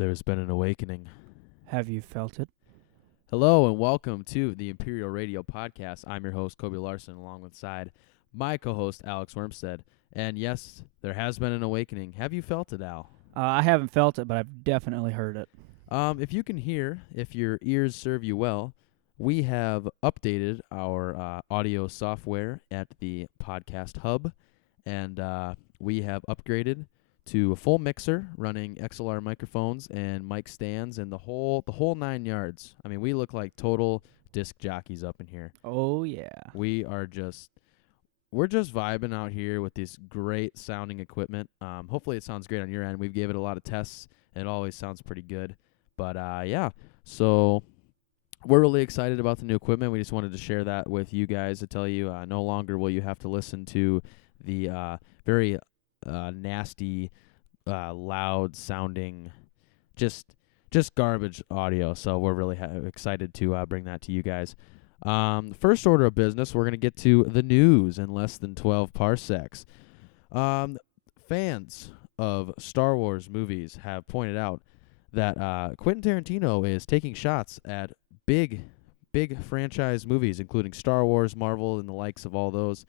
There's been an awakening. Have you felt it? Hello and welcome to the Imperial Radio Podcast. I'm your host, Kobe Larson, alongside my co-host, Alex Wormstead. And yes, there has been an awakening. Have you felt it, Al? I haven't felt it, but I've definitely heard it. If you can hear, if your ears serve you well, we have updated our audio software at the podcast hub, and we have upgraded to a full mixer running XLR microphones and mic stands and the whole 9 yards. I mean, we look like total disc jockeys up in here. Oh, yeah. We're just vibing out here with this great sounding equipment. Hopefully it sounds great on your end. We've gave it a lot of tests, and it always sounds pretty good. But yeah, so we're really excited about the new equipment. We just wanted to share that with you guys to tell you no longer will you have to listen to the very nasty, loud sounding, just garbage audio. So we're really excited to bring that to you guys. First order of business, we're going to get to the news in less than 12 parsecs. Fans of Star Wars movies have pointed out that Quentin Tarantino is taking shots at big franchise movies, including Star Wars, Marvel, and the likes of all those.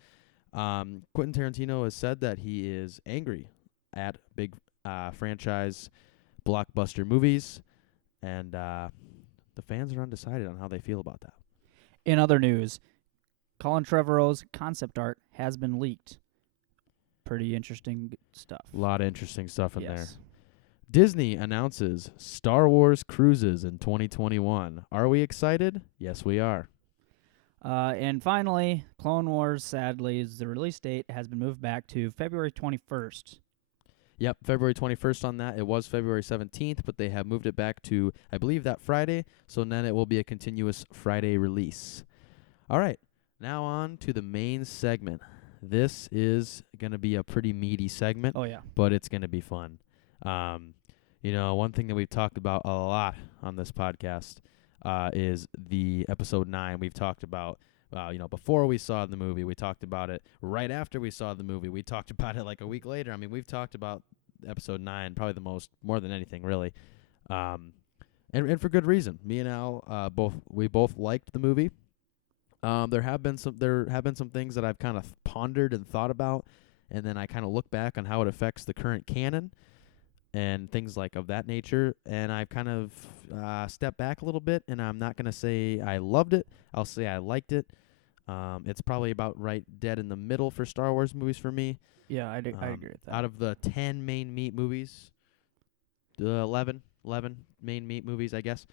Quentin Tarantino has said that he is angry at big franchise blockbuster movies, and the fans are undecided on how they feel about that. In other news, Colin Trevorrow's concept art has been leaked. Pretty interesting stuff. A lot of interesting stuff in there. Yes. Disney announces Star Wars cruises in 2021. Are we excited? Yes, we are. And finally, Clone Wars, sadly, the release date has been moved back to February 21st. Yep, February 21st on that. It was February 17th, but they have moved it back to, I believe, that Friday. So then it will be a continuous Friday release. All right, now on to the main segment. This is going to be a pretty meaty segment, Oh, yeah. but it's going to be fun. One thing that we've talked about a lot on this podcast is the episode 9. We've talked about, before we saw the movie. We talked about it right after we saw the movie. We talked about it like a week later. I mean, we've talked about episode 9 probably more than anything, really. And for good reason. Me and Al both liked the movie. There have been some things that I've kind of pondered and thought about, and then I kind of look back on how it affects the current canon and things like of that nature, and I've kind of stepped back a little bit, and I'm not going to say I loved it. I'll say I liked it. It's probably about right dead in the middle for Star Wars movies for me. Yeah, I agree with that. Out of the 10 main meat movies, 11 main meat movies, I guess,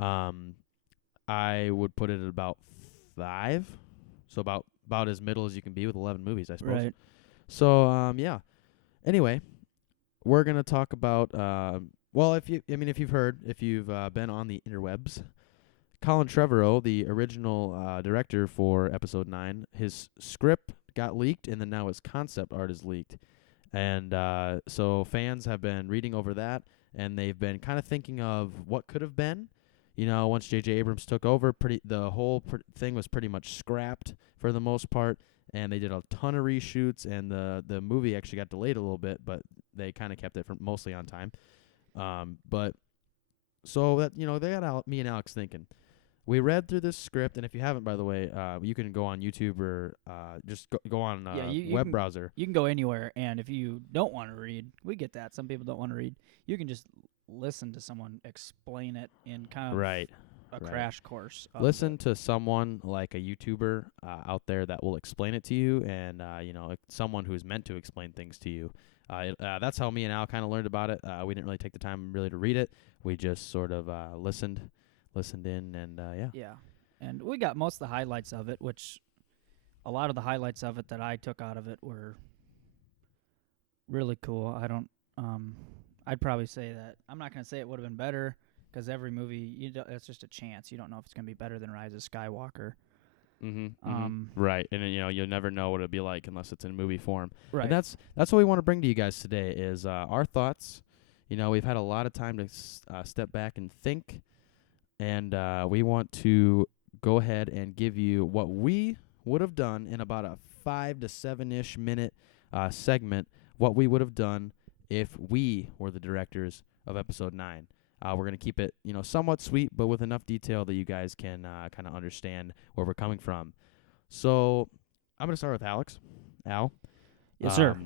I would put it at about 5. So about as middle as you can be with 11 movies, I suppose. Right. So, yeah. Anyway, we're going to talk about, if you've heard, if you've been on the interwebs, Colin Trevorrow, the original director for Episode 9, his script got leaked, and then now his concept art is leaked. And so fans have been reading over that, and they've been kind of thinking of what could have been. Once J.J. Abrams took over, the whole thing was pretty much scrapped for the most part, and they did a ton of reshoots, and the movie actually got delayed a little bit, but they kind of kept it mostly on time. But so that they got me and Alex thinking. We read through this script, and if you haven't, by the way, you can go on YouTube or just go on web browser. You can go anywhere, and if you don't want to read, we get that. Some people don't want to read. You can just listen to someone explain it in kind of a crash course. Listen to someone like a YouTuber out there that will explain it to you, and someone who's meant to explain things to you. That's how me and Al kind of learned about it. We didn't really take the time really to read it. We just sort of listened in, and yeah. Yeah, and we got most of the highlights of it, which a lot of the highlights of it that I took out of it were really cool. I'd probably say that I'm not going to say it would have been better, because every movie, it's just a chance. You don't know if it's going to be better than Rise of Skywalker. Right, and you'll never know what it'd be like unless it's in movie form. Right. And that's what we want to bring to you guys today is our thoughts. We've had a lot of time to step back and think, and we want to go ahead and give you what we would have done in about a 5 to 7-ish minute segment, what we would have done if we were the directors of Episode 9. We're going to keep it, somewhat sweet, but with enough detail that you guys can kind of understand where we're coming from. So I'm going to start with Alex. Al, Yes, sir.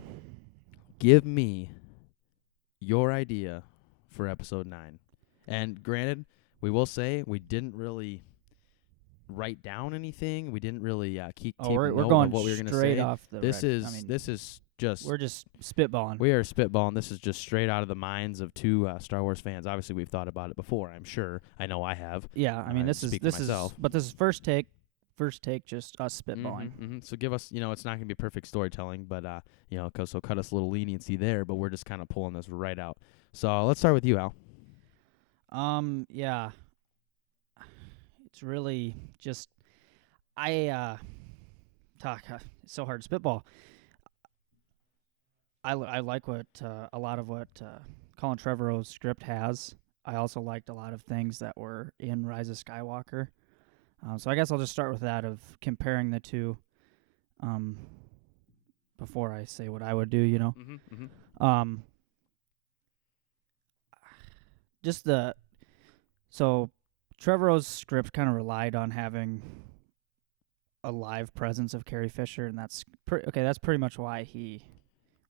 give me your idea for episode 9. And granted, we will say we didn't really write down anything. We didn't really keep We're note going of what we were going to straight say. off the. This red. is I mean, this is just we're just spitballing. we are spitballing. This is just straight out of the minds of two Star Wars fans. Obviously, we've thought about it before. I'm sure. I know I have. Yeah, I mean, this is myself. but this is first take, just us spitballing. So give us, it's not going to be perfect storytelling, but so cut us a little leniency there. But we're just kind of pulling this right out. So let's start with you, Al. Yeah, it's really just it's so hard to spitball. I like what a lot of what Colin Trevorrow's script has. I also liked a lot of things that were in Rise of Skywalker. So I guess I'll just start with that of comparing the two. Before I say what I would do, So Trevorrow's script kind of relied on having a live presence of Carrie Fisher, and that's pretty much why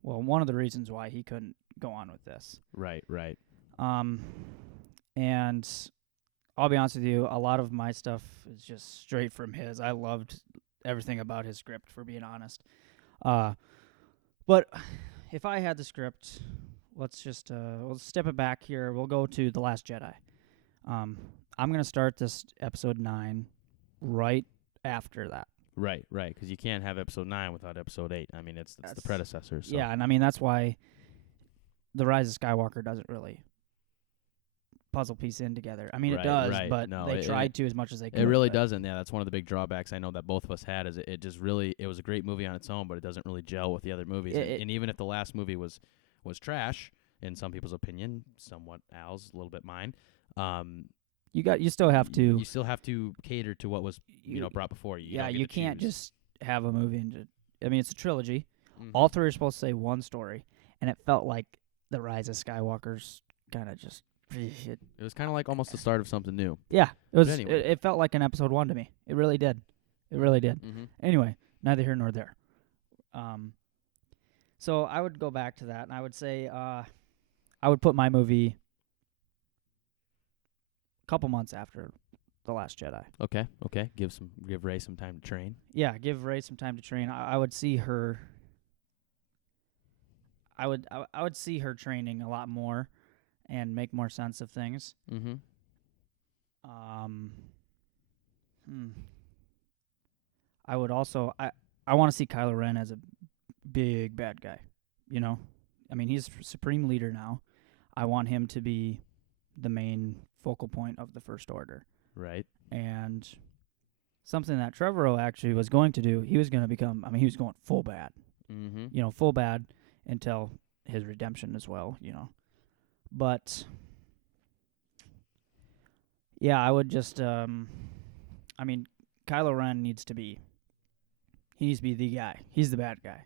one of the reasons why he couldn't go on with this. Right. And I'll be honest with you, a lot of my stuff is just straight from his. I loved everything about his script, for being honest. But if I had the script, let's just we'll step it back here. We'll go to The Last Jedi. I'm going to start this episode 9 right after that. Right, because you can't have episode 9 without episode 8. I mean, it's the predecessor. So. Yeah, and I mean, that's why The Rise of Skywalker doesn't really puzzle piece in together. I mean, it does, but they tried to as much as they could. It really doesn't. Yeah, that's one of the big drawbacks I know that both of us had, is it was a great movie on its own, but it doesn't really gel with the other movies. And even if the last movie was trash, in some people's opinion, somewhat Al's, a little bit mine, you still have to. You still have to cater to what was brought before you. You can't just have a movie I mean, it's a trilogy. Mm-hmm. All three are supposed to say one story, and it felt like The Rise of Skywalker's kind of just. It was kind of like almost the start of something new. Yeah, it was. Anyway. It felt like an episode 1 to me. It really did. Mm-hmm. Anyway, neither here nor there. So I would go back to that, and I would say, I would put my movie a couple months after The Last Jedi. Okay. Give Rey some time to train. Yeah, give Rey some time to train. I would see her. I would see her training a lot more, and make more sense of things. Mm-hmm. I would also I want to see Kylo Ren as a big bad guy. I mean, he's supreme leader now. I want him to be the main focal point of the First Order. Right. And something that Trevorrow actually was going to do, he was going to become. I mean, he was going full bad. Mm-hmm. Full bad until his redemption as well. But yeah, I would just I mean, Kylo Ren needs to be the guy. He's the bad guy.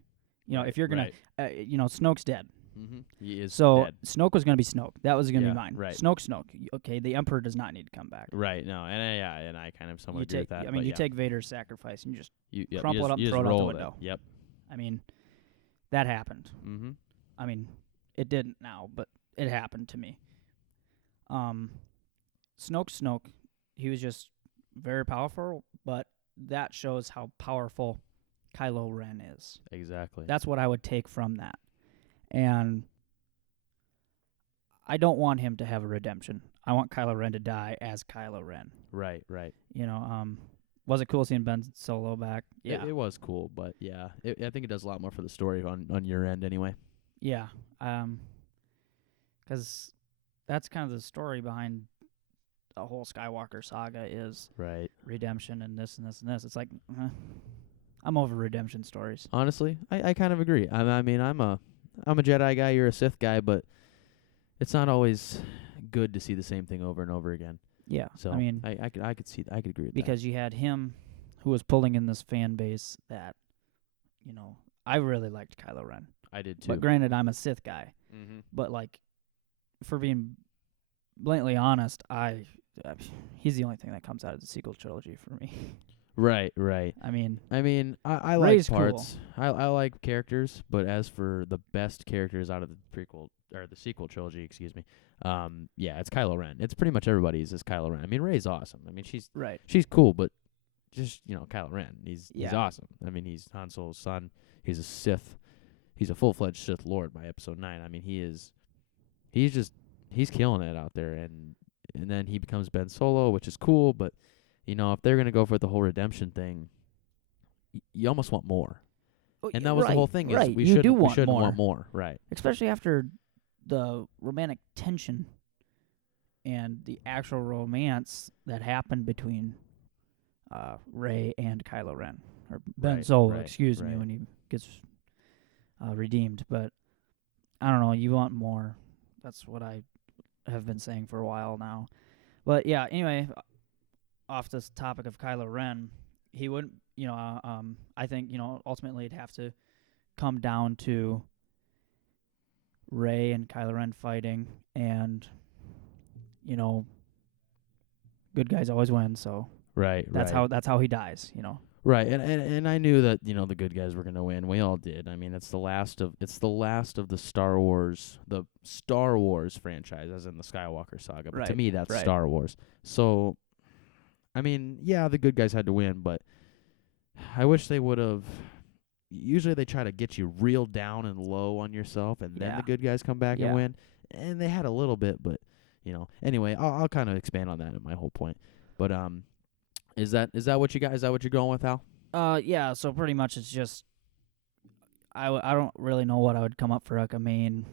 If you're going to Snoke's dead. Mm-hmm. He is so dead. Snoke was going to be Snoke. That was going to be mine. Right. Snoke. Okay, the Emperor does not need to come back. Right. No, and I kind of somewhat agree with that. I mean, you take Vader's sacrifice and you just you crumple it up and throw it out the window. Yep. I mean, that happened. Mm-hmm. I mean, it didn't now, but it happened to me. Snoke, he was just very powerful, but that shows how powerful Kylo Ren is. Exactly. That's what I would take from that. And I don't want him to have a redemption. I want Kylo Ren to die as Kylo Ren. Right. Was it cool seeing Ben Solo back? Yeah. It was cool, but yeah, I think it does a lot more for the story on your end anyway. Yeah. 'Cause that's kind of the story behind the whole Skywalker saga is redemption and this and this and this. It's like, I'm over redemption stories. Honestly, I kind of agree. I mean, I'm a Jedi guy, you're a Sith guy, but it's not always good to see the same thing over and over again. Yeah. So I mean, I could see I could agree with because you had him who was pulling in this fan base that, I really liked Kylo Ren. I did too. But granted, I'm a Sith guy. Mm-hmm. But like, for being blatantly honest, he's the only thing that comes out of the sequel trilogy for me. Right, right. I mean, I like Rey's cool. parts. I like characters, but as for the best characters out of the prequel or the sequel trilogy, excuse me, yeah, it's Kylo Ren. It's pretty much everybody's is Kylo Ren. I mean, Rey's awesome. I mean, Right. she's cool, but just Kylo Ren. He's Yeah. awesome. I mean, he's Han Solo's son. He's a Sith. He's a full-fledged Sith Lord by Episode 9. I mean, he's killing it out there, and then he becomes Ben Solo, which is cool, but if they're gonna go for the whole redemption thing, you almost want more. And that was the whole thing is we shouldn't want more, right? Especially after the romantic tension and the actual romance that happened between Rey and Kylo Ren, or Ben Solo, excuse me, when he gets redeemed. But I don't know, you want more. That's what I have been saying for a while now. But yeah, anyway, off this topic of Kylo Ren, he wouldn't, I think, ultimately it'd have to come down to Rey and Kylo Ren fighting, and, good guys always win, so that's how he dies, Right, and I knew that the good guys were gonna win. We all did. I mean, it's the last of the Star Wars franchise, as in the Skywalker saga. But to me, that's Star Wars. So, I mean, yeah, the good guys had to win, but I wish they would have. Usually, they try to get you real down and low on yourself, and then the good guys come back and win. And they had a little bit, but Anyway, I'll kind of expand on that at my whole point. But Is that what you got? Is that what you're going with, Al? Yeah. So pretty much, it's just I don't really know what I would come up for like a main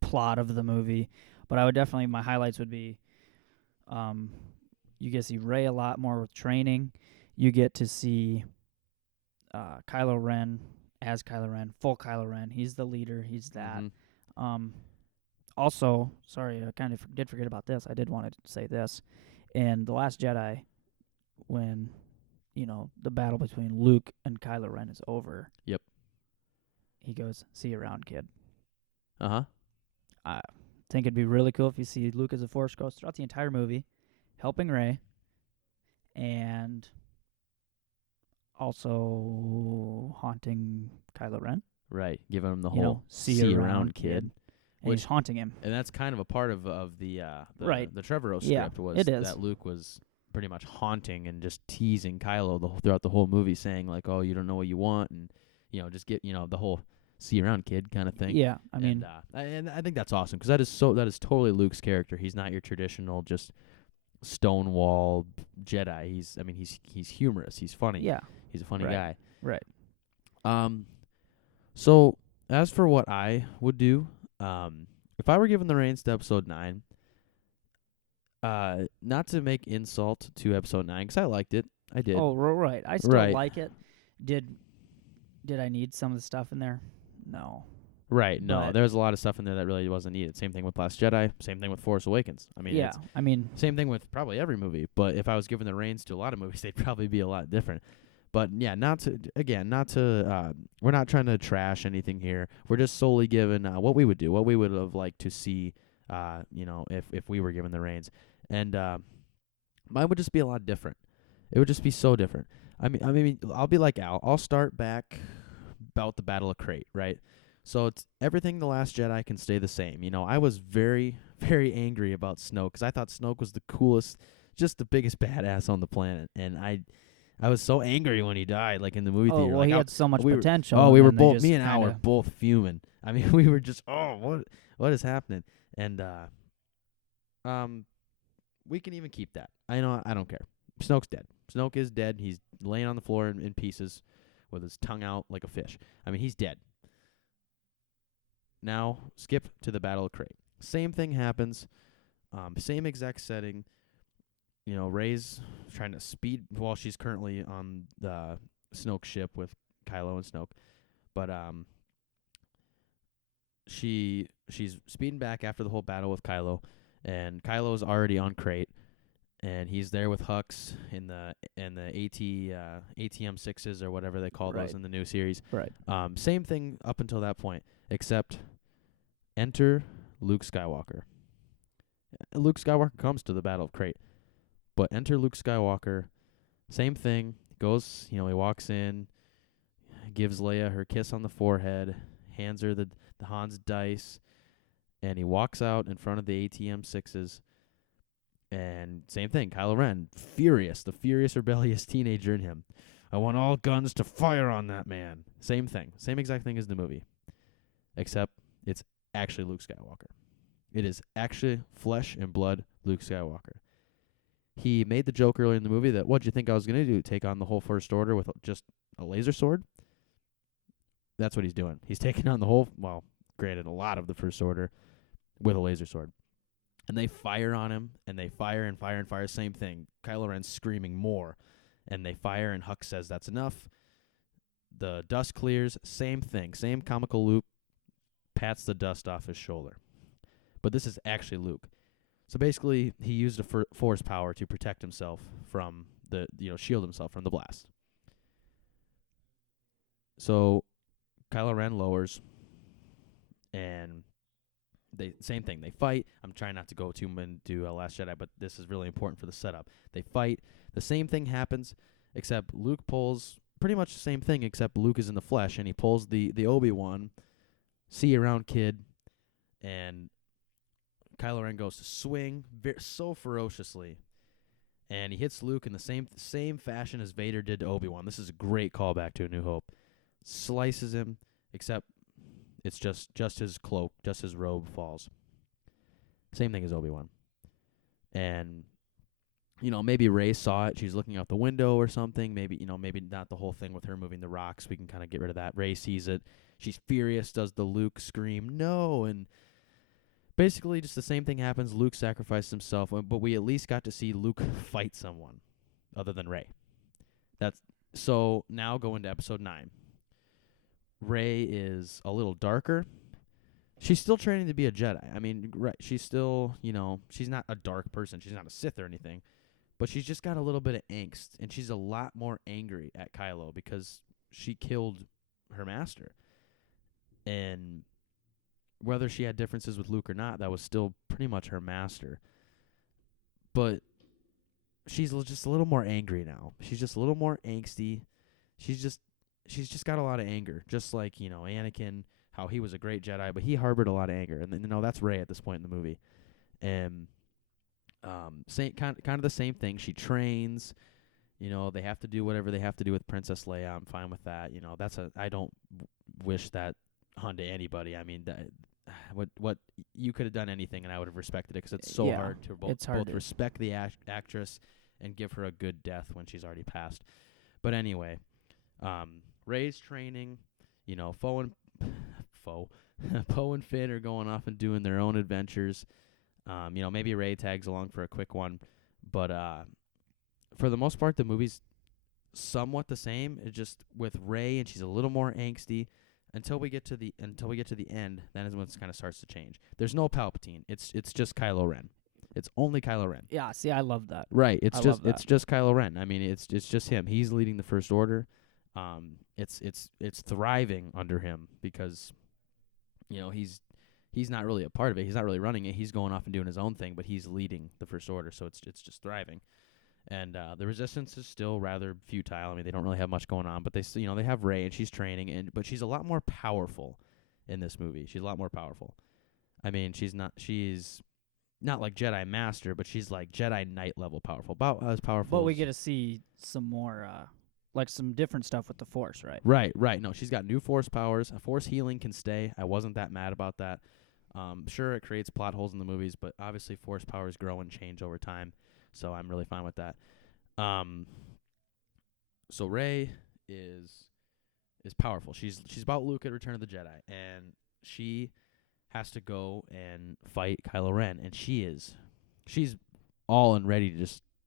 plot of the movie, but I would definitely, my highlights would be, you get to see Rey a lot more with training. You get to see Kylo Ren as Kylo Ren, full Kylo Ren. He's the leader. He's that. Mm-hmm. Also, sorry, I kind of did forget about this. I did want to say this. In The Last Jedi, when, the battle between Luke and Kylo Ren is over. Yep. He goes, "See you around, kid." Uh-huh. I think it'd be really cool if you see Luke as a Force ghost throughout the entire movie, helping Rey, and also haunting Kylo Ren. Right, giving him the whole see you around, kid. And he's haunting him. And that's kind of a part of the Trevorrow script was that Luke was pretty much haunting and just teasing Kylo throughout the whole movie, saying like, "Oh, you don't know what you want," and just get the whole "see you around, kid" kind of thing. Yeah, I mean, and I think that's awesome because that is totally Luke's character. He's not your traditional just stonewall Jedi. He's humorous. He's funny. Yeah, he's a funny guy. Right. So as for what I would do, if I were given the reins to Episode 9. Not to make insult to Episode 9, because I liked it. I did. Oh, right. I still like it. Did I need some of the stuff in there? No. Right, no. There was a lot of stuff in there that really wasn't needed. Same thing with Last Jedi. Same thing with Force Awakens. Same thing with probably every movie. But if I was given the reins to a lot of movies, they'd probably be a lot different. But yeah, we're not trying to trash anything here. We're just solely given what we would do, what we would have liked to see, if we were given the reins. And mine would just be a lot different. It would just be so different. I mean, I'll be like Al. I'll start back about the Battle of Crate, right? So it's everything The Last Jedi can stay the same. I was very, very angry about Snoke because I thought Snoke was the coolest, just the biggest badass on the planet, and I was so angry when he died, like in the movie theater. Well, he had so much potential. We were both. Me and Al were both fuming. I mean, we were just, what is happening? And we can even keep that. I don't care. Snoke's dead. Snoke is dead. He's laying on the floor in pieces with his tongue out like a fish. I mean, he's dead. Now, skip to the Battle of Crate. Same thing happens. Same exact setting. Rey's trying to speed while she's currently on the Snoke ship with Kylo and Snoke. But she's speeding back after the whole battle with Kylo. And Kylo's already on Crate, and he's there with Hux in the ATM 6s or whatever they call those in the new series. Right. Same thing up until that point, except enter Luke Skywalker. Luke Skywalker comes to the Battle of Crate. But enter Luke Skywalker. Same thing. Goes, he walks in, gives Leia her kiss on the forehead, hands her the Han's dice, and he walks out in front of the ATM sixes. And same thing, Kylo Ren, furious, the furious, rebellious teenager in him. I want all guns to fire on that man. Same thing, same exact thing as the movie, except it's actually Luke Skywalker. It is actually flesh and blood Luke Skywalker. He made the joke earlier in the movie that, what'd you think I was going to do, take on the whole First Order with just a laser sword? That's what he's doing. He's taking on the whole, well, granted, a lot of the First Order with a laser sword. And they fire on him, and they fire and fire and fire. Same thing. Kylo Ren's screaming more. And they fire, and Hux says that's enough. The dust clears. Same thing. Same comical loop. Pats the dust off his shoulder. But this is actually Luke. So basically, he used a force power to protect himself from shield himself from the blast. So Kylo Ren lowers, and same thing. They fight. I'm trying not to go too into Last Jedi, but this is really important for the setup. They fight. The same thing happens, except Luke pulls pretty much the same thing, except Luke is in the flesh, and he pulls the Obi-Wan, see you around, kid, and Kylo Ren goes to swing so ferociously, and he hits Luke in the same fashion as Vader did to Obi-Wan. This is a great callback to A New Hope. Slices him, except it's just his cloak, just his robe falls. Same thing as Obi-Wan. And maybe Rey saw it. She's looking out the window or something. Maybe not the whole thing with her moving the rocks. We can kind of get rid of that. Rey sees it. She's furious, does the Luke scream, no, and basically, just the same thing happens. Luke sacrificed himself, but we at least got to see Luke fight someone other than Rey. So now go into Episode 9. Rey is a little darker. She's still training to be a Jedi. I mean, right? She's still, she's not a dark person. She's not a Sith or anything, but she's just got a little bit of angst, and she's a lot more angry at Kylo because she killed her master, and whether she had differences with Luke or not, that was still pretty much her master. But she's just a little more angry now. She's just a little more angsty. She's just got a lot of anger. Just like, Anakin, how he was a great Jedi, but he harbored a lot of anger. And that's Rey at this point in the movie. And kind of the same thing. She trains. They have to do whatever they have to do with Princess Leia. I'm fine with that. I don't wish that onto anybody. I mean, what you could have done anything, and I would have respected it because it's so hard to both respect the actress and give her a good death when she's already passed. But anyway, Rey's training. Poe and Finn are going off and doing their own adventures. Maybe Rey tags along for a quick one, but for the most part, the movie's somewhat the same. It's just with Rey, and she's a little more angsty. Until we get to the end, then is when it kind of starts to change. There's no Palpatine. It's just Kylo Ren. It's only Kylo Ren. Yeah, see, I love that. Right. It's just Kylo Ren. I mean, it's just him. He's leading the First Order. It's thriving under him because he's not really a part of it. He's not really running it. He's going off and doing his own thing, but he's leading the First Order, so it's just thriving. And the Resistance is still rather futile. I mean, they don't really have much going on, but they have Rey, and she's training, but she's a lot more powerful in this movie. She's a lot more powerful. I mean, she's not like Jedi Master, but she's like Jedi Knight level powerful, about as powerful. But we get to see some more, some different stuff with the Force, right? Right. No, she's got new Force powers. Force healing can stay. I wasn't that mad about that. Sure, it creates plot holes in the movies, but obviously Force powers grow and change over time. So I'm really fine with that. So Rey is powerful. She's about Luke at Return of the Jedi, and she has to go and fight Kylo Ren, and she's all and ready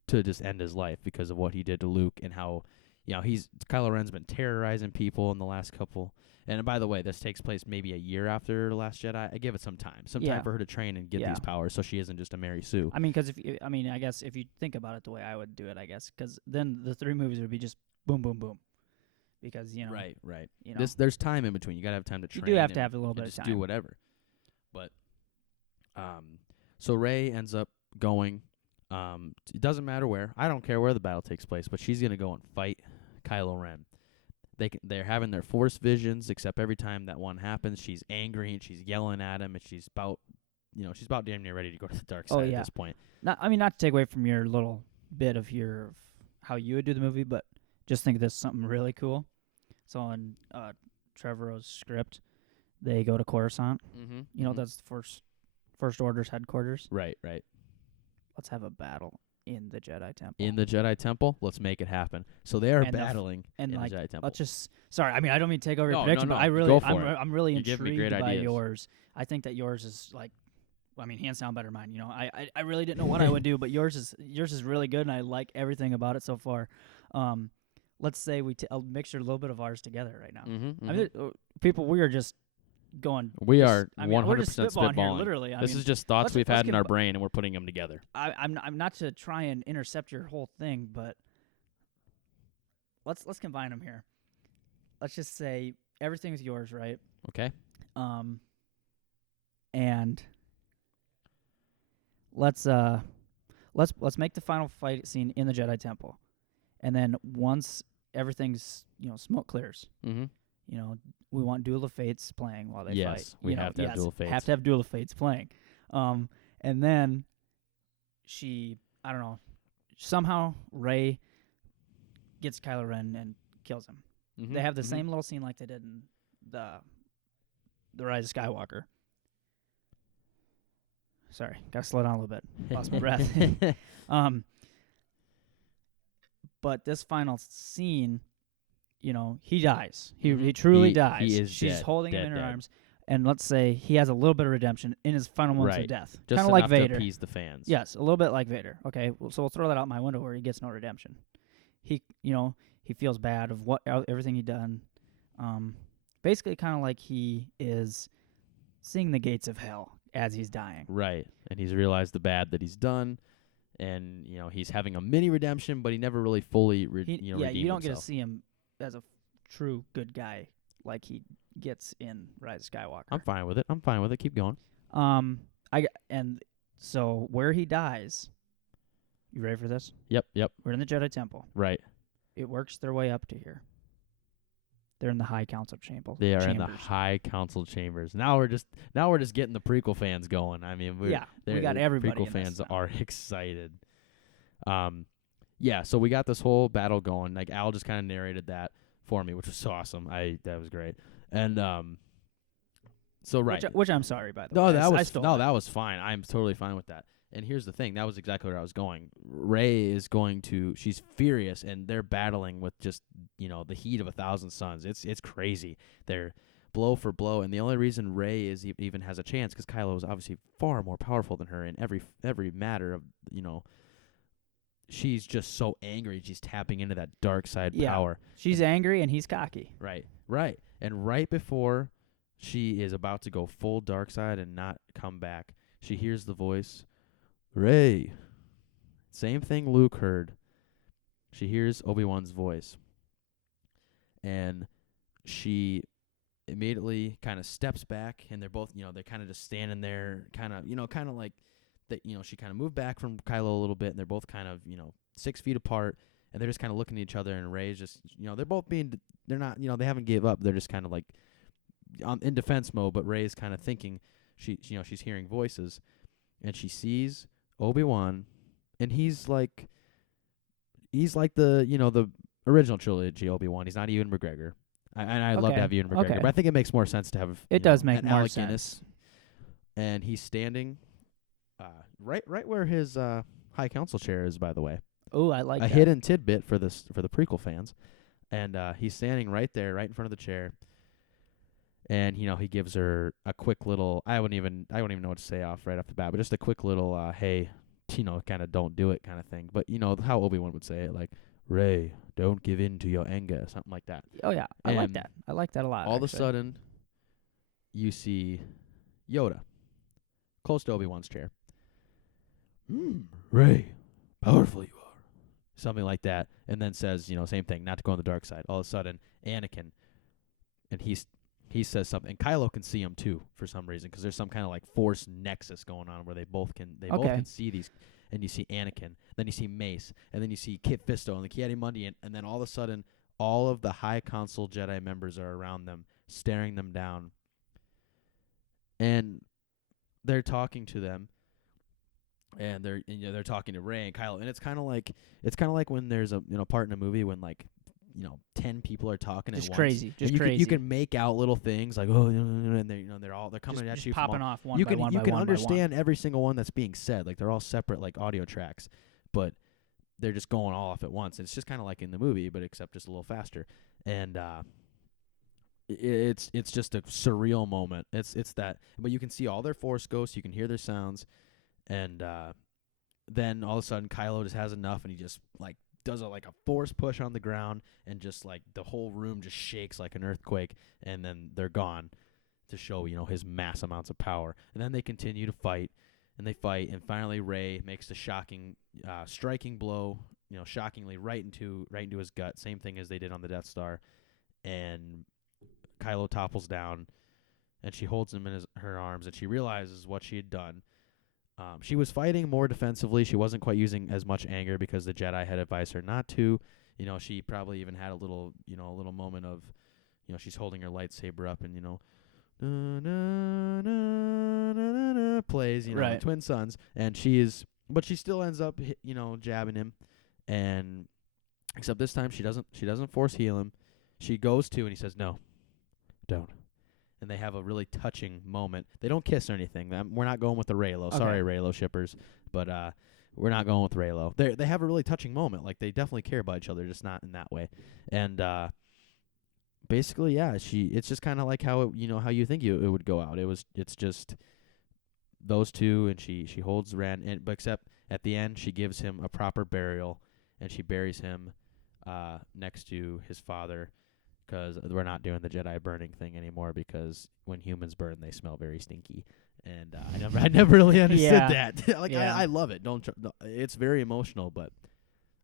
to just end his life because of what he did to Luke and how Kylo Ren's been terrorizing people in the last couple. And by the way, this takes place maybe a year after The Last Jedi. I give it some time for her to train and get these powers, so she isn't just a Mary Sue. I mean, I guess if you think about it the way I would do it, I guess, because then the 3 movies would be just boom, boom, boom, because right. There's time in between. You gotta have time to train. You do have to have a little bit of time. Do whatever. But so Rey ends up going. It doesn't matter where. I don't care where the battle takes place, but she's gonna go and fight Kylo Ren. They're having their Force visions, except every time that one happens, she's angry and she's yelling at him, and she's about damn near ready to go to the dark side at this point. Not to take away from your little bit of how you would do the movie, but just think of this something really cool. So in Trevorrow's script, they go to Coruscant. Mm-hmm. That's the First Order's headquarters. Right. Let's have a battle in the Jedi Temple. In the Jedi Temple, let's make it happen. So they are battling in the Jedi Temple. Let's just. Sorry, I mean I don't mean to take over your No, prediction, no, but I'm really You give me intrigued great by ideas. yours. I think that yours is like, I mean, hands down better than mine. I really didn't know what I would do, but yours is really good, and I like everything about it so far. Let's say I'll mixture a little bit of ours together right now. Mm-hmm. I mean, people, we are just going. We just, are 100% we're just spitballing here, spitballing. literally. This is just thoughts we've had in our brain, and we're putting them together. I'm not to try and intercept your whole thing, but let's combine them here. Let's just say everything's yours, right? Okay. And let's make the final fight scene in the Jedi Temple, and then once everything's smoke clears, Mm-hmm. we want Duel of Fates playing while they fight. Yes, we have to have Duel of Fates. Have to have Duel of Fates playing, and then I don't know, somehow Rey gets Kylo Ren and kills him. Mm-hmm. They have the same little scene like they did in the Rise of Skywalker. Sorry, gotta slow down a little bit. Lost my breath. But this final scene, he dies. He truly dies. He is She's dead, holding him dead, in her dead. arms, and let's say he has a little bit of redemption in his final moments Right. of death, Just kind of like enough Vader. to appease the fans. Yes, a little bit like Vader. Okay, so we'll throw that out my window where he gets no redemption. He feels bad of everything he done. Basically, kind of like he is seeing the gates of hell as he's dying. Right, and he's realized the bad that he's done, and he's having a mini redemption, but he never really fully redeemed you don't himself. get to see him as a true good guy like he gets in Rise of Skywalker. I'm fine with it. Keep going. So where he dies, you ready for this? Yep. We're in the Jedi Temple. Right. It works their way up to here. They're in the High Council chamber. They are in the High Council chambers. Now we're just getting the prequel fans going. I mean, we got everybody. Prequel fans are excited. So we got this whole battle going. Like Al just kind of narrated that for me, which was so awesome. That was great. And so right, which I'm sorry by the no, way. that was fine. I'm totally fine with that. And here's the thing, that was exactly where I was going. Rey is she's furious, and they're battling with just, the heat of 1,000 suns. It's crazy. They're blow for blow, and the only reason Rey even has a chance, because Kylo is obviously far more powerful than her in every matter of, she's just so angry. She's tapping into that dark side power. She's angry, and he's cocky. Right. And right before she is about to go full dark side and not come back, she hears the voice, Rey. Same thing Luke heard. She hears Obi-Wan's voice. And she immediately kind of steps back, and they're both, they're kind of just standing there, kind of like that, she kind of moved back from Kylo a little bit, and they're both kind of, 6 feet apart, and they're just kind of looking at each other, and Rey's just, they're both they're not, they haven't gave up. They're just kind of like in defense mode, but Rey's kind of thinking, she's hearing voices, and she sees Obi-Wan, and he's like the the original trilogy Obi-Wan. He's not Ewan McGregor. I'd love to have Ewan McGregor, but I think it makes more sense to have does make an more Alec sense. Guinness. And he's standing right where his High Council chair is, by the way. Oh, I like a that. hidden tidbit for the prequel fans. And he's standing right there, right in front of the chair. And he gives her a quick little, I wouldn't even know what to say right off the bat, but just a quick little hey, kind of don't do it kind of thing. But how Obi-Wan would say it, like, Rey, don't give in to your anger, something like that. Oh yeah, I like that. I like that a lot. All of a sudden, you see Yoda close to Obi-Wan's chair. Rey, powerful you are. Something like that. And then says, same thing, not to go on the dark side. All of a sudden, Anakin, and he's he says something, and Kylo can see him too for some reason, because there's some kind of like force nexus going on where they both can Okay. see these. And you see Anakin, then you see Mace, and then you see Kit Fisto and the Ki-Adi-Mundi, and then all of a sudden, all of the High Council Jedi members are around them, staring them down, and they're talking to them, and they're talking to Rey and Kylo, and it's kind of like when there's a part in a movie when like 10 people are talking Just at crazy. once. Just And crazy. you can make out little things like and they're coming at Just you from popping all, off one you by can one you by can one by one. understand every single one that's being said, like they're all separate like audio tracks, but they're just going all off at once. It's just kind of like in the movie, but except just a little faster. And it's just a surreal moment. It's that, but you can see all their force ghosts, you can hear their sounds, and then all of a sudden Kylo just has enough, and he just like does like a force push on the ground, and just like the whole room just shakes like an earthquake, and then they're gone, to show his mass amounts of power. And then they continue to fight, and they fight, and finally Rey makes the shocking striking blow, shockingly right into his gut, same thing as they did on the Death Star, and Kylo topples down, and she holds him in her arms, and she realizes what she had done. She was fighting more defensively. She wasn't quite using as much anger because the Jedi had advised her not to. She probably even had a little moment of, she's holding her lightsaber up, and na, na, na, na, na, plays, Right. Twin Sons, and but she still ends up, jabbing him, and except this time she doesn't force heal him. She goes to, and he says, "No, don't." And they have a really touching moment. They don't kiss or anything. We're not going with the Reylo. Okay. Sorry, Reylo shippers, but we're not going with Reylo. They have a really touching moment. Like, they definitely care about each other, just not in that way. And basically, yeah, it's just kind of like how how you think it would go out. It's just those two, and she holds Ren, but except at the end she gives him a proper burial, and she buries him next to his father. Because we're not doing the Jedi burning thing anymore, because when humans burn, they smell very stinky, and I never really understood that. Like, Yeah. I love it. It's very emotional, but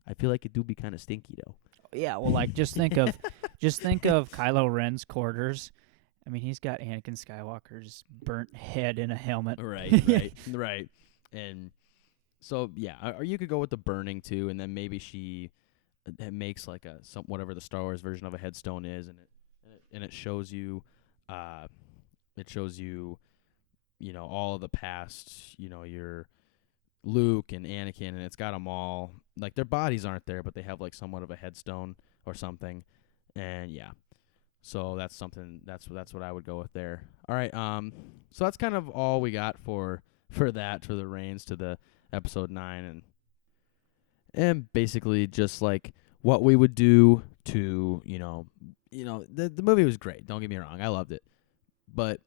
I feel like it do be kind of stinky though. Yeah, well, like just think of Kylo Ren's quarters. I mean, he's got Anakin Skywalker's burnt head in a helmet. Right. And so yeah, or you could go with the burning too, and then maybe she makes like whatever the Star Wars version of a headstone is, and it shows you, all of the past, your Luke and Anakin, and it's got them all, like their bodies aren't there, but they have like somewhat of a headstone or something, and yeah. So that's something. That's what I would go with there. All right. So that's kind of all we got for the reins to the episode 9, and basically just like what we would do to the movie was great. Don't get me wrong, I loved it, but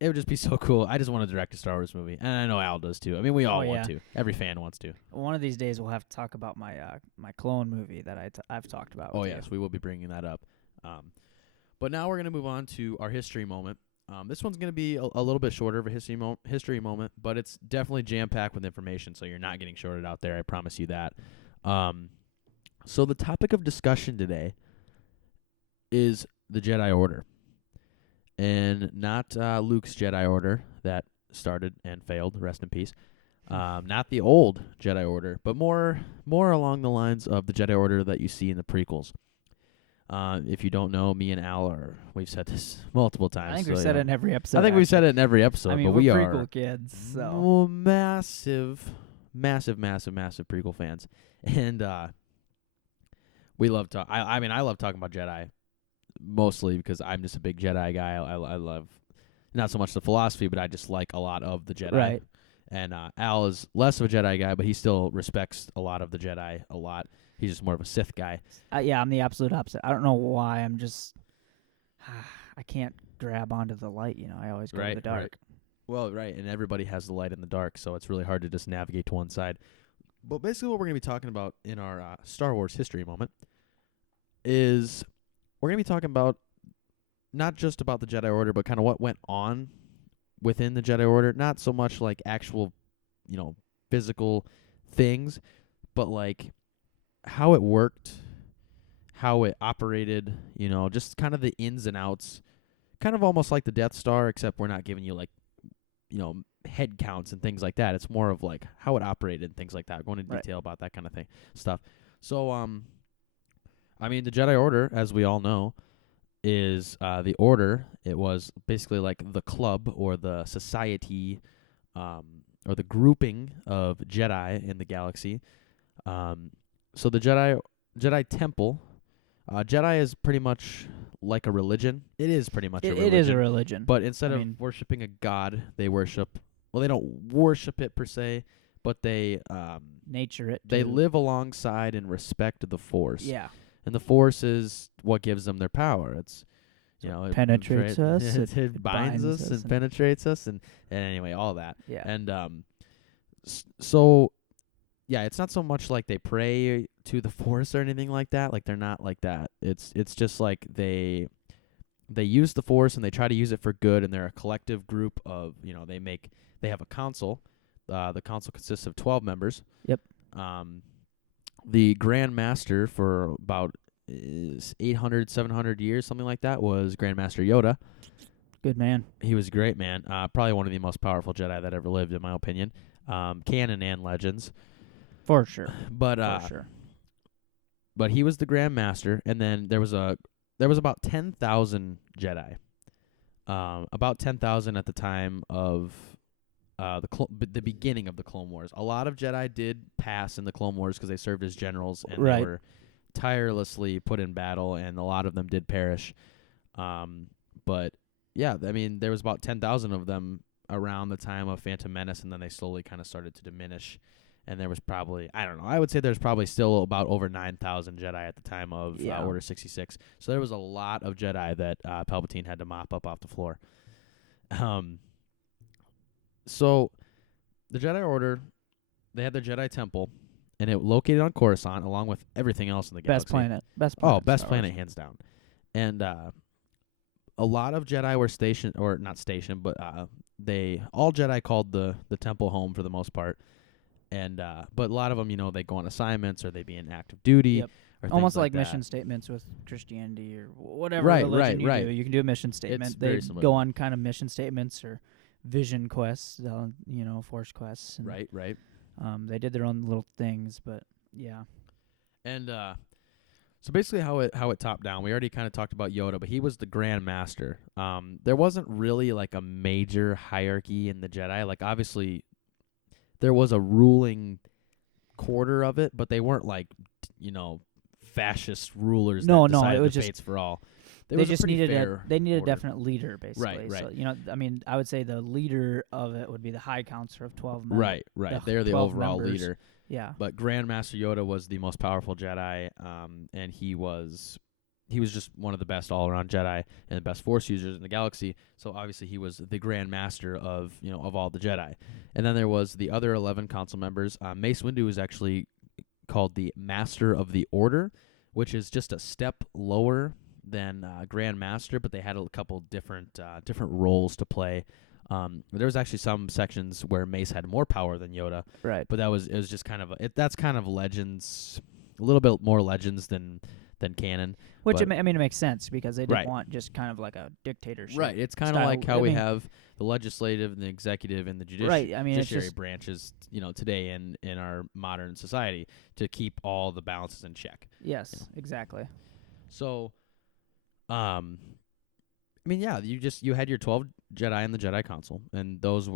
it would just be so cool. I just want to direct a Star Wars movie, and I know Al does too. I mean, we all want to. Every fan wants to. One of these days, we'll have to talk about my my clone movie that I've talked about. Oh with yes, you. we will be bringing that up. But now we're gonna move on to our history moment. This one's gonna be a little bit shorter of a history moment, but it's definitely jam packed with information, so you're not getting shorted out there. I promise you that. So the topic of discussion today is the Jedi Order, and not Luke's Jedi Order that started and failed. Rest in peace. Not the old Jedi Order, but more along the lines of the Jedi Order that you see in the prequels. If you don't know, me and Al we've said this multiple times. I think we've said it in every episode. I think we've said it in every episode. I mean, but we're we prequel are kids, so massive prequel fans, and we love I mean, I love talking about Jedi, mostly because I'm just a big Jedi guy. I love not so much the philosophy, but I just like a lot of the Jedi. Right. And Al is less of a Jedi guy, but he still respects a lot of the Jedi a lot. He's just more of a Sith guy. yeah, I'm the absolute opposite. I don't know why. I'm just I can't grab onto the light. I always go to the dark. Right. Well, right, and everybody has the light and the dark, so it's really hard to just navigate to one side. But basically what we're going to be talking about in our Star Wars history moment is we're going to be talking about not just about the Jedi Order, but kind of what went on within the Jedi Order. Not so much like actual, physical things, but like how it worked, how it operated, just kind of the ins and outs kind of almost like the Death Star, except we're not giving you like, head counts and things like that. It's more of like how it operated and things like that. Going into Right. detail about that kind of stuff. So, I mean, the Jedi Order, as we all know, is the Order. It was basically like the club or the society, or the grouping of Jedi in the galaxy. So the Jedi Temple, Jedi is pretty much like a religion. It is pretty much a religion. It is a religion. But instead I of mean, worshiping a god, they worship. Well, they don't worship it per se, but they nature it. they too. live alongside and respect the Force. Yeah. And the Force is what gives them their power. It's it penetrates us, it binds us and penetrates us, and anyway, all that. Yeah. And so yeah, it's not so much like they pray to the Force or anything like that. Like, they're not like that. It's just like they use the Force and they try to use it for good, and they're a collective group of, they have a council. The council consists of 12 members. Yep. The Grand Master for about 800, 700 years, something like that, was Grand Master Yoda. Good man. He was a great man. Probably one of the most powerful Jedi that ever lived, in my opinion. Canon and legends. For sure. But For sure. But he was the Grand Master, and then there was about 10,000 Jedi. About 10,000 at the time of the beginning of the Clone Wars. A lot of Jedi did pass in the Clone Wars because they served as generals, and Right. they were tirelessly put in battle, and a lot of them did perish. But yeah, I mean, there was about 10,000 of them around the time of Phantom Menace, and then they slowly kind of started to diminish. And there was probably, I don't know, I would say there's probably still about over 9,000 Jedi at the time of Order 66. So there was a lot of Jedi that Palpatine had to mop up off the floor. So the Jedi Order, they had their Jedi Temple, and it located on Coruscant along with everything else in the galaxy. Best planet. Best Star planet, Wars. hands down. And a lot of Jedi were stationed, or not stationed, but all Jedi called the temple home for the most part. And but a lot of them, they go on assignments, or they be in active duty. Yep. Or Almost like that. mission statements with Christianity or whatever Right, religion you right. do. You can do a mission statement. It's They very similar. go on kind of mission statements or vision quests, force quests. And, Right. They did their own little things, but yeah. And so basically how it topped down, we already kind of talked about Yoda, but he was the Grand Master. There wasn't really like a major hierarchy in the Jedi. Like, obviously there was a ruling quarter of it, but they weren't like, fascist rulers that decided it was the just fates for all. They just needed a a definite leader, basically. Right. So, I mean, I would say the leader of it would be the High Council of 12 men. Right. They're the 12 overall members. leader. Yeah. But Grand Master Yoda was the most powerful Jedi, and he was just one of the best all-around Jedi and the best Force users in the galaxy. So obviously he was the Grand Master of all the Jedi. And then there was the other 11 council members. Mace Windu is actually called the Master of the Order, which is just a step lower than Grand Master, but they had a couple different roles to play. There was actually some sections where Mace had more power than Yoda, Right. but it was just kind of that's kind of legends, a little bit more legends than canon. Which, but- I mean, it makes sense because they didn't Right. want just kind of like a dictatorship. Right. It's kind of style. like how I we mean- have the legislative and the executive and the Right. I mean, it's judiciary just branches, today in our modern society, to keep all the balances in check. yes, exactly. So, I mean, yeah, you had your 12 Jedi in the Jedi Council, and those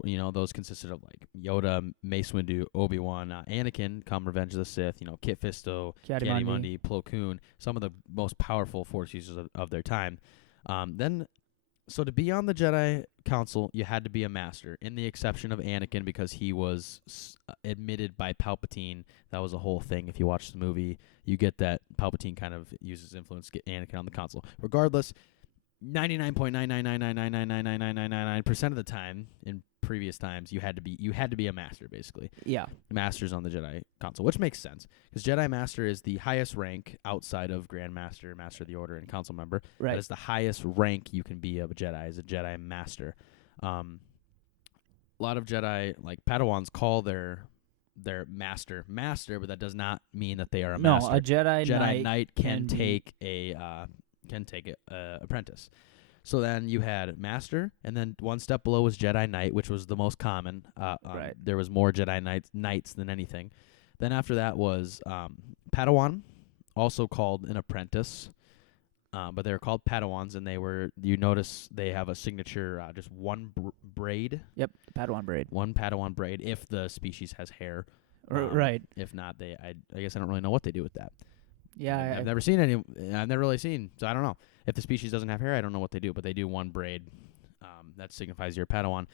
consisted of like Yoda, Mace Windu, Obi-Wan, Anakin, come Revenge of the Sith, Kit Fisto, Ki-Adi-Mundi. Plo Koon, some of the most powerful Force users of their time. So to be on the Jedi Council, you had to be a master, in the exception of Anakin, because he was admitted by Palpatine. That was a whole thing. If you watch the movie, you get that Palpatine kind of uses influence to get Anakin on the council. Regardless, 99.999999999% of the time in previous times, you had to be a master, basically. Yeah. Masters on the Jedi Council, which makes sense because Jedi Master is the highest rank outside of Grand Master, Master of the Order, and Council Member. Right. That is the highest rank you can be of a Jedi, is a Jedi Master. A lot of Jedi, like Padawans, call their master, but that does not mean that they are a No, master. a Jedi Jedi Knight Knight can can be- take a apprentice. So then you had Master, and then one step below was Jedi Knight, which was the most common. Right. There was more Jedi Knights than anything. Then after that was Padawan, also called an apprentice. But they were called Padawans, and you notice they have a signature, just one braid. Yep, the Padawan braid. One Padawan braid, if the species has hair. Right. If not, I guess I don't really know what they do with that. Yeah, I've never seen any. I've never really seen, so I don't know. If the species doesn't have hair, I don't know what they do, but they do one braid. That signifies your Padawan.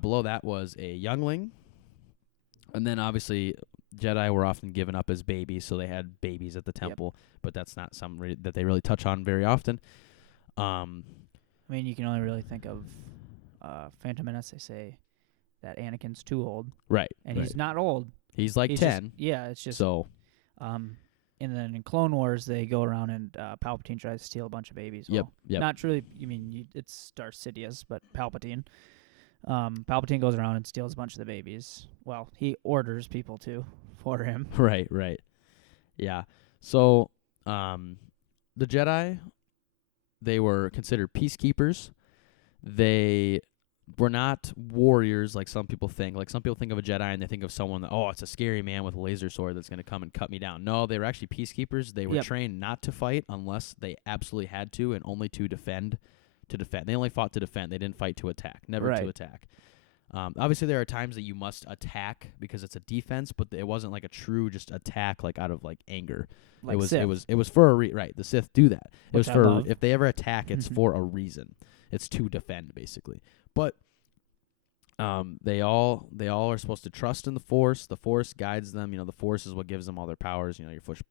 Below that was a youngling, and then obviously Jedi were often given up as babies, so they had babies at the temple, but that's not something that they really touch on very often. I mean, you can only really think of Phantom Menace. They say that Anakin's too old, right? and he's not old. He's like He's 10. It's just so. And then in Clone Wars, they go around and Palpatine tries to steal a bunch of babies. Well, Yep. Not truly. It's Darth Sidious, but Palpatine. Palpatine goes around and steals a bunch of the babies. Well, he orders people to for him. Right. Yeah. So, the Jedi, they were considered peacekeepers. They were not warriors like some people think. Like some people think of a Jedi and they think of someone that, it's a scary man with a laser sword that's going to come and cut me down. No, they were actually peacekeepers. They were trained not to fight unless they absolutely had to, and only to defend. They only fought to defend. They didn't fight to attack. Never to attack. Obviously, there are times that you must attack because it's a defense, but it wasn't like a true just attack like out of like anger. Like it was for a right. The Sith do that. It was for love. if they ever attack, it's for a reason. It's to defend basically. But they all are supposed to trust in the Force. The Force guides them. The Force is what gives them all their powers. Your Force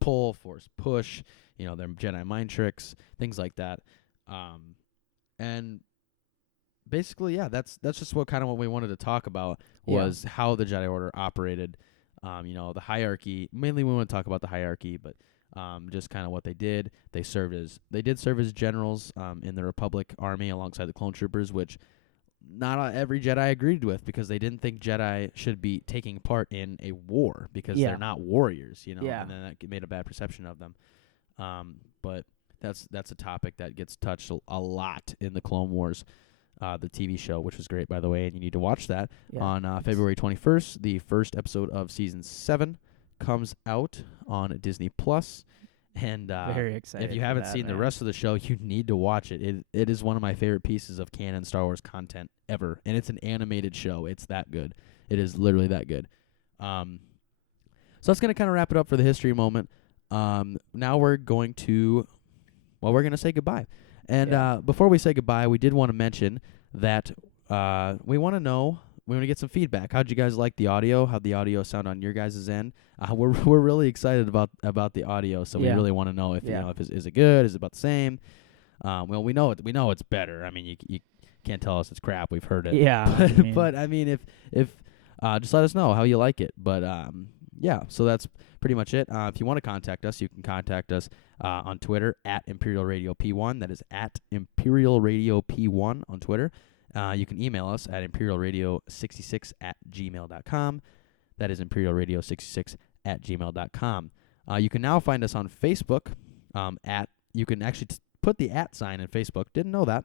pull, Force push. Their Jedi mind tricks, things like that. And basically, that's just what we wanted to talk about was how the Jedi Order operated. The hierarchy. Mainly, we want to talk about the hierarchy, but just kind of what they did. They did serve as generals in the Republic Army alongside the clone troopers, which not every Jedi agreed with because they didn't think Jedi should be taking part in a war because they're not warriors, and then that made a bad perception of them. But that's a topic that gets touched a lot in the Clone Wars, the TV show, which was great, by the way, and you need to watch that. On February 21st. The first episode of Season 7 comes out on Disney Plus. And very excited. If you haven't seen the rest of the show, you need to watch it. It is one of my favorite pieces of canon Star Wars content ever, and it's an animated show. It's that good. It is literally that good. So that's going to kind of wrap it up for the history moment. Now we're going to say goodbye. And before we say goodbye, we did want to mention that we want to get some feedback. How'd you guys like the audio? How'd the audio sound on your guys' end? We're really excited about the audio, so we really want to know if is it good? Is it about the same? Well, we know it's better. I mean, you can't tell us it's crap. We've heard it. Yeah, but I mean, if just let us know how you like it. But so that's pretty much it. If you want to contact us, you can contact us on Twitter at Imperial Radio P1. That is at Imperial Radio P1 on Twitter. You can email us at imperialradio66@gmail.com. That is imperialradio66@gmail.com. You can now find us on Facebook. You can actually put the @ sign in Facebook. Didn't know that.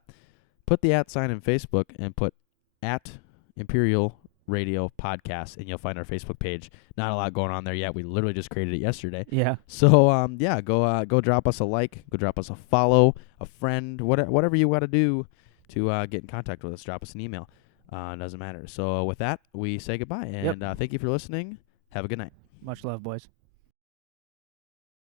Put the @ sign in Facebook and put at Imperial Radio Podcast, and you'll find our Facebook page. Not a lot going on there yet. We literally just created it yesterday. Yeah. So go drop us a like, go drop us a follow, a friend, whatever you got to do to get in contact with us. Drop us an email. Doesn't matter. So with that, we say goodbye, and thank you for listening. Have a good night. Much love, boys.